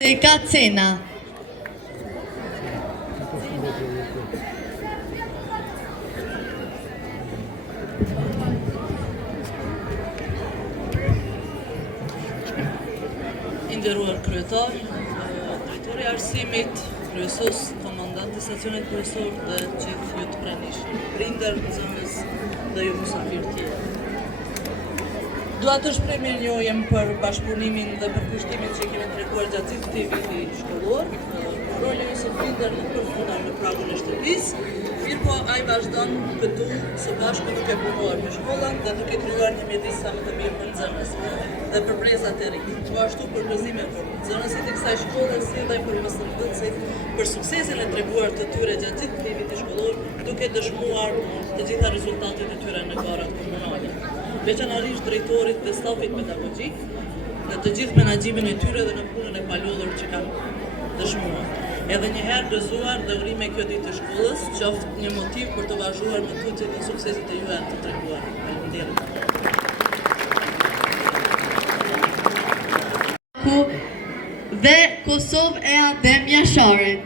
Cena. Nderuar kryetar, drejtori i arsimit, kryesos, komandanti i stacionit kryesor dhe gjithë ju të pranishëm, prindër, nxënës dhe ju mysafirë tjerë. Dua të shpreh mirënjohjen për bashkëpunimin dhe për kushtimin që kemi treguar gjatë gjithë këtij viti shkollor. Roli i së prindër nuk përfundon në pragun e shtëpisë, mirëpo ai vazhdon këtu së bashku duke punuar me shkollën dhe duke krijuar një mjedis sa më të mirë për nxënës dhe për brezat e rinj. Po ashtu përgëzime për nxënësit e kësaj shkolle si dhe për mësimdhënësit për suksesin e treguar të tyre gjatë gjithë këtij viti shkollor, duke dëshmuar të gjitha rezultatet e tyre në garat komunale. Veçanërisht drejtorit dhe stafit pedagogjik në të gjithë menaxhimin e tyre dhe në punën e palodhur që kanë dëshmuar. Edhe një herë gëzuar dhe urime kjo ditë të shkollës, qoftë një motiv për të vazhduar me tutje të suksesit e juaj të treguar. Faleminderit. Dhe Kosovë e Adem Jasharit.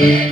Yeah.